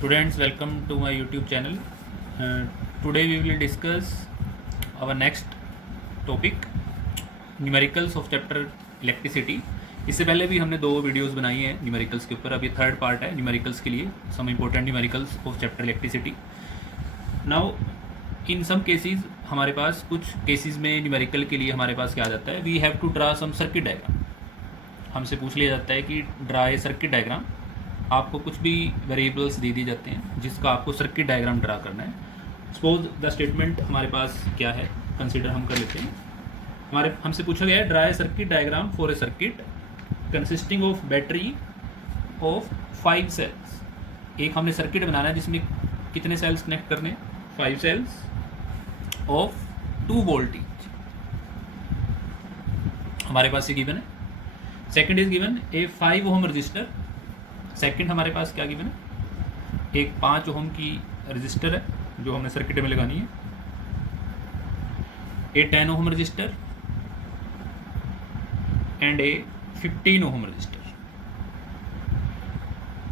Students, welcome to my YouTube channel. Today we will discuss our next topic, numericals of chapter electricity. इससे पहले भी हमने 2 videos बनाई हैं न्यूमेरिकल्स के ऊपर. अब ये थर्ड पार्ट है न्यूमेरिकल्स के लिए, some important numericals of chapter electricity. Now in some cases हमारे पास कुछ केसेस में न्यूमेरिकल के लिए हमारे पास क्या आ जाता है, we have to draw some circuit diagram. हमसे पूछ लिया जाता है कि ड्रा ए सर्किट डायग्राम. आपको कुछ भी वेरिएबल्स दे दिए जाते हैं जिसका आपको सर्किट डायग्राम ड्रा करना है. सपोज द स्टेटमेंट हमारे पास क्या है, कंसीडर हम कर लेते हैं. हमसे पूछा गया है draw a circuit diagram for a circuit consisting of battery of 5 cells. एक हमने सर्किट बनाना है जिसमें कितने सेल्स कनेक्ट करने, 5 सेल्स ऑफ 2 वोल्ट ईच. हमारे पास ये गिवन है. Second is given a 5 ohm resistor. Second हमारे पास क्या गिवन है, एक 5 ओम की रजिस्टर है जो हमने सर्किट में लगानी है. A 10 ohm resistor and a 15 ohm resistor.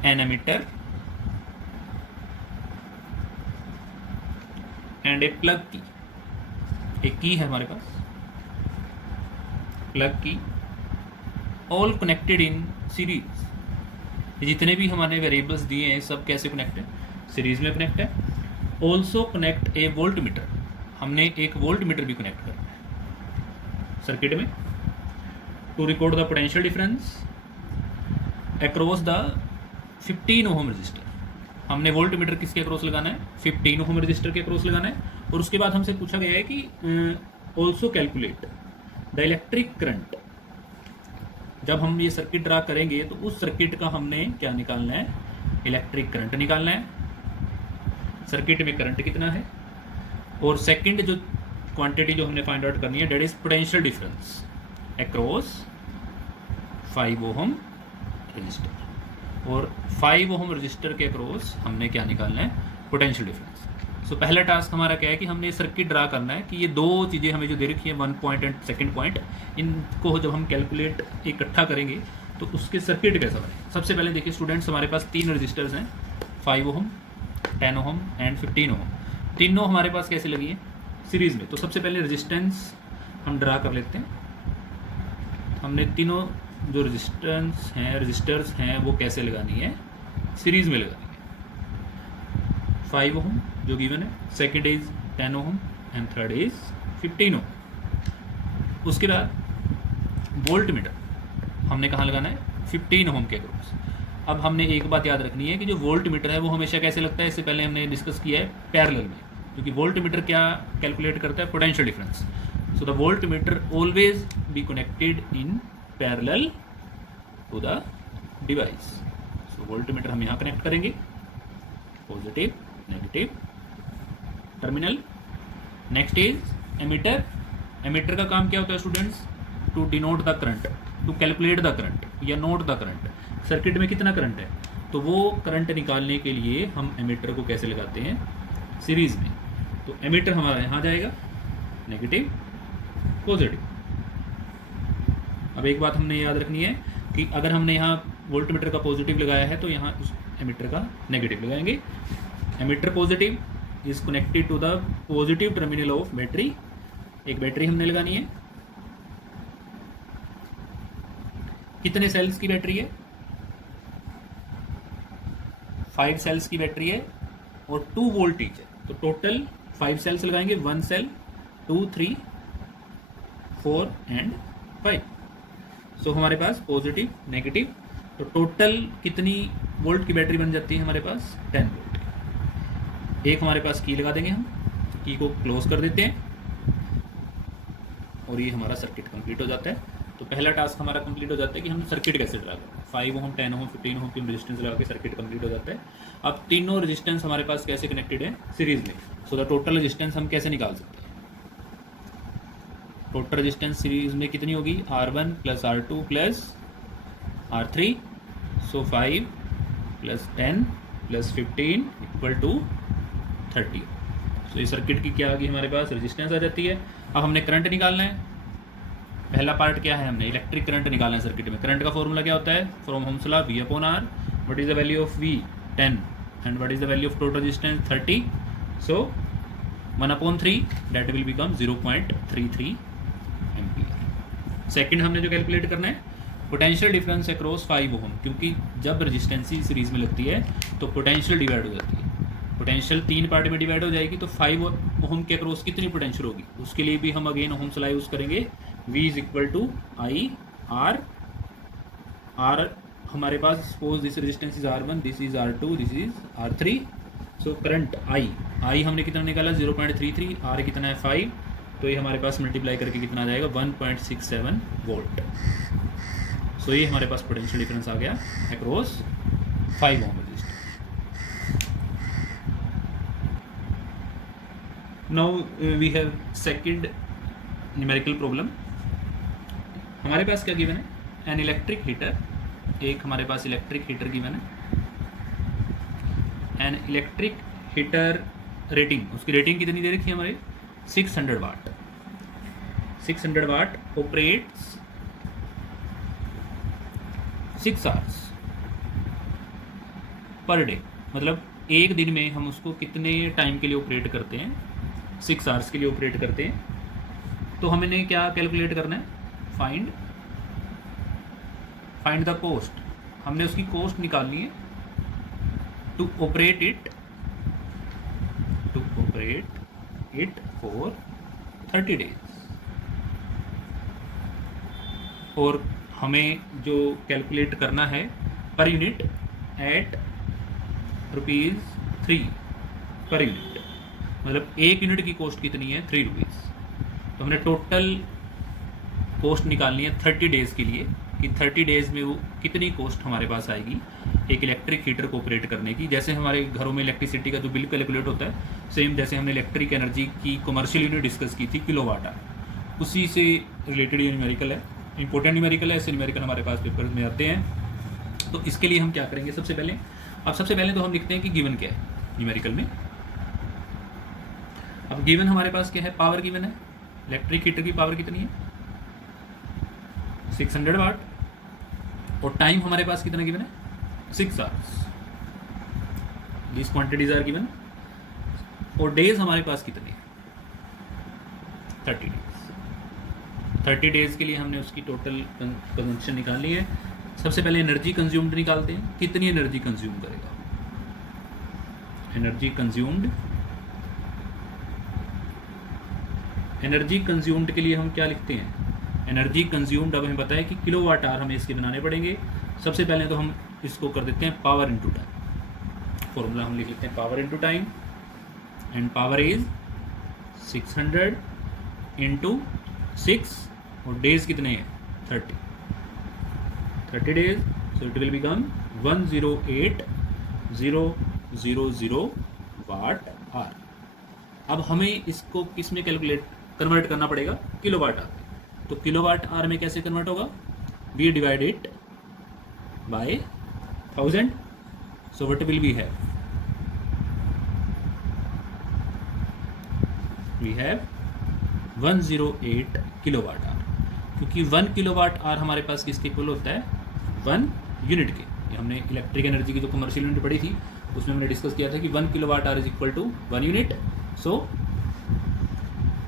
An ammeter and a plug key. एक की है हमारे पास, plug key. All connected in series. जितने भी हमारे वेरिएबल्स दिए हैं सब कैसे कनेक्ट है, सीरीज में कनेक्ट है. ऑल्सो कनेक्ट ए वोल्ट मीटर. हमने एक वोल्ट मीटर भी कनेक्ट करना है सर्किट में to record the potential difference across the 15 ohm resistor. हमने वोल्ट मीटर किसके अक्रॉस लगाना है, 15 ओम रजिस्टर के अक्रॉस लगाना है. और उसके बाद हमसे पूछा गया है कि also calculate the electric current. जब हम ये सर्किट ड्रा करेंगे तो उस सर्किट का हमने क्या निकालना है, इलेक्ट्रिक करंट निकालना है. सर्किट में करंट कितना है. और सेकंड जो क्वांटिटी जो हमने फाइंड आउट करनी है, that is potential difference across 5 ohm resistor. और 5 ओम रजिस्टर के अक्रॉस हमने क्या निकालना है, पोटेंशियल डिफरेंस. सो पहला टास्क हमारा क्या है कि हमने सर्किट ड्रा करना है कि ये 2 चीज़ें हमें जो दे रखी है, 1 पॉइंट एंड सेकंड पॉइंट, इनको जब हम कैलकुलेट इकट्ठा करेंगे तो उसके सर्किट कैसा बने. सबसे पहले देखिए स्टूडेंट्स, हमारे पास 3 रजिस्टर्स हैं, 5 ओम, 10 ओम एंड 15 ओम. तीनों हमारे पास कैसे लगी है, सीरीज में. तो सबसे पहले रेजिस्टेंस हम ड्रा कर लेते हैं. हमने तीनों जो रजिस्टर्स हैं वो कैसे लगानी है, सीरीज में लगानी है. 5 ओम जो गिवन है, second is 10 ohm and third is 15 ओम. उसके बाद वोल्ट मीटर हमने कहाँ लगाना है, 15 ओम के अक्रॉस. अब हमने एक बात याद रखनी है कि जो वोल्ट मीटर है वो हमेशा कैसे लगता है, इससे पहले हमने डिस्कस किया है पैरेलल में, क्योंकि वोल्ट मीटर क्या कैलकुलेट करता है, potential difference. So the voltmeter always be connected in parallel to the device. So voltmeter हम यहाँ कनेक्ट करेंगे, positive negative terminal. Next is ammeter. Ammeter का काम क्या होता है students, to denote the current, to calculate the current या note the current. Circuit में कितना करंट है तो वो करंट निकालने के लिए हम एमीटर को कैसे लगाते हैं, सीरीज में. तो एमीटर हमारा यहाँ जाएगा, नेगेटिव पॉजिटिव. अब एक बात हमने याद रखनी है कि अगर हमने यहाँ वोल्ट मीटर का पॉजिटिव लगाया है तो यहाँ उस एमीटर का नेगेटिव लगाएंगे. Ammeter positive is connected to the positive terminal of battery. एक बैटरी हमने लगानी है. कितने सेल्स की बैटरी है, 5 सेल्स की बैटरी है और 2 वोल्ट ईच है. तो टोटल 5 सेल्स लगाएंगे, 1 सेल, 2, 3, 4 एंड 5. सो हमारे पास पॉजिटिव नेगेटिव, तो टोटल कितनी वोल्ट की बैटरी बन जाती है हमारे पास, 10 वोल्ट. एक हमारे पास की लगा देंगे, हम की को क्लोज कर देते हैं और ये हमारा सर्किट कंप्लीट हो जाता है. तो पहला टास्क हमारा कंप्लीट हो जाता है कि हम सर्किट कैसे ड्रा करें. 5 ओम, 10 ओम, 15 ओम की रेजिस्टेंस लगा के सर्किट कंप्लीट हो जाता है. अब तीनों रेजिस्टेंस हमारे पास कैसे कनेक्टेड है, सीरीज में. सो द टोटल रेजिस्टेंस हम कैसे निकाल सकते हैं, टोटल रेजिस्टेंस सीरीज में कितनी होगी, R1 plus R2 plus R3. So 5 plus 10 plus 15 equal to 30. So ये सर्किट की क्या आ गई हमारे पास, रेजिस्टेंस आ जाती है. अब हमने करंट निकालना है. पहला पार्ट क्या है, हमने इलेक्ट्रिक करंट निकालना है सर्किट में. करंट का फॉर्मूला क्या होता है, from Ohm's law V/R. What is the value of V, 10. and what is the value of total resistance? 30. So 1/3 that will become 0.33 ampere. Second हमने जो कैलकुलेट करना है पोटेंशियल डिफरेंस अक्रॉस 5 ओम, क्योंकि जब रेजिस्टेंसी सीरीज में लगती है तो पोटेंशियल डिवाइड हो जाती है। पोटेंशियल 3 पार्ट में डिवाइड हो जाएगी तो 5 ओम के अक्रॉस कितनी पोटेंशियल होगी, उसके लिए भी हम अगेन ओम्स लॉ यूज़ करेंगे। V is equal to I R. R हमारे पास suppose this resistance is R1, this is R2, this is R3। So current I हमने कितना निकाला 0.33, आर कितना है 5, तो ये हमारे पास मल्टीप्लाई करके कितना आ जाएगा 1.67 वोल्ट। सो ये हमारे पास पोटेंशियल डिफरेंस आ गया across 5 ohm resistor. Now we have second numerical problem. हमारे पास क्या गिवन है, एन इलेक्ट्रिक हीटर, एक हमारे पास इलेक्ट्रिक हीटर गिवन है। एन इलेक्ट्रिक हीटर रेटिंग, उसकी रेटिंग कितनी दे रखी है हमारे 600 वाट। 600 वाट ऑपरेट्स 6 आवर्स पर डे, मतलब एक दिन में हम उसको कितने टाइम के लिए ऑपरेट करते हैं, 6 आवर्स के लिए ऑपरेट करते हैं। तो हमें क्या कैलकुलेट करना है, फाइंड द कॉस्ट। हमने उसकी कॉस्ट निकालनी है to operate it for 30 days. और हमें जो कैलकुलेट करना है per unit eight ₹3 per unit, मतलब एक यूनिट की कॉस्ट कितनी है 3 रुपीज़। तो हमने टोटल कॉस्ट निकालनी है 30 डेज़ के लिए कि 30 डेज़ में वो कितनी कॉस्ट हमारे पास आएगी एक इलेक्ट्रिक हीटर को ऑपरेट करने की। जैसे हमारे घरों में इलेक्ट्रिसिटी का जो बिल कैलकुलेट होता है, सेम जैसे हमने इलेक्ट्रिक एनर्जी की कमर्शियल यूनिट डिस्कस की थी किलोवाट आवर, उसी से रिलेटेड ये न्यूमेरिकल है, इंपॉर्टेंट न्यूमेरिकल है। ऐसे न्यूमेरिकल हमारे पास पेपर में आते हैं। तो इसके लिए हम क्या करेंगे, सबसे पहले तो हम लिखते हैं कि गिवन क्या है न्यूमेरिकल में। अब गिवन हमारे पास क्या है, पावर गिवन है। इलेक्ट्रिक हीटर की पावर कितनी है 600 वाट, और टाइम हमारे पास कितना गिवन है 6 hours. This quantities are given. और डेज हमारे पास कितने हैं 30 डेज। 30 डेज के लिए हमने उसकी टोटल कंजम्पशन निकालनी है। सबसे पहले एनर्जी कंज्यूम्ड निकालते हैं, कितनी एनर्जी कंज्यूम करेगा। एनर्जी कंज्यूम्ड के लिए हम क्या लिखते हैं, एनर्जी कंज्यूम्ड। अब हमें पता है कि किलोवाट आवर हमें इसके बनाने पड़ेंगे। सबसे पहले तो हम इसको कर देते हैं पावर इनटू टाइम। फॉर्मूला हम लिख लेते हैं power into time, and power is 600 into 6, और डेज कितने हैं 30 days. So it will become 108,000 watt hour. अब हमें इसको किस में कन्वर्ट करना पड़ेगा, किलोवाट आवर। तो किलोवाट आवर में कैसे कन्वर्ट होगा, we divide it by 1000। So what will we have, we have 108 kilowatt hour, क्योंकि 1 किलोवाट आवर हमारे पास किसके इक्वल होता है 1 यूनिट के। ये हमने इलेक्ट्रिक एनर्जी की जो कमर्शियल यूनिट पढ़ी थी उसमें हमने डिस्कस किया था कि 1 kilowatt hour is equal to 1 unit. So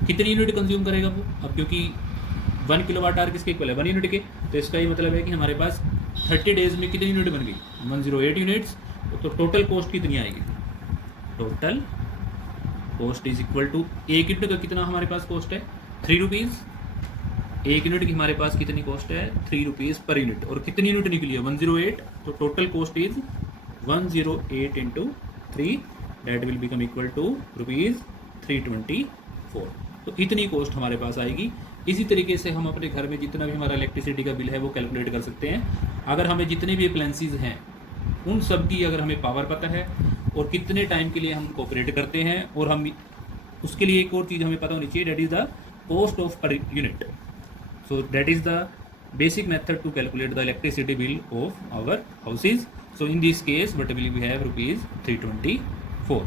कितनी यूनिट कंज्यूम करेगा वो, अब क्योंकि 1 किलोवाट आवर किसके इक्वल है 1 यूनिट के, तो इसका ये मतलब है कि हमारे पास 30 डेज में कितनी यूनिट बन गई 108 यूनिट्स। तो टोटल कॉस्ट कितनी आएगी, total cost is equal to, एक यूनिट का कितना हमारे पास कॉस्ट है 3 रुपीज़। एक यूनिट की हमारे पास कितनी कॉस्ट है 3 रुपीज़ पर यूनिट, और कितनी यूनिट निकली है 108। तो total cost is 108 into 3, that will become equal to ₹324। तो इतनी कॉस्ट हमारे पास आएगी। इसी तरीके से हम अपने घर में जितना भी हमारा इलेक्ट्रिसिटी का बिल है वो कैलकुलेट कर सकते हैं। अगर हमें जितने भी अप्लायंसेस हैं उन सब की अगर हमें पावर पता है और कितने टाइम के लिए हम उनको ऑपरेट करते हैं, और हम उसके लिए एक और चीज़ हमें पता होनी चाहिए, that is the cost of per unit. So that is the basic method to calculate the electricity bill of our houses. So in this case what will we have ₹324.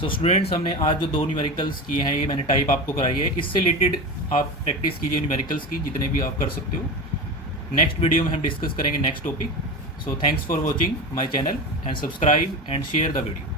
So students, हमने आज जो 2 numericals किए हैं ये मैंने type आपको कराई है। इससे रिलेटेड आप प्रैक्टिस कीजिए न्यूमेरिकल्स की जितने भी आप कर सकते हो। नेक्स्ट वीडियो में हम डिस्कस करेंगे next topic. So thanks for watching my channel and subscribe and share the video.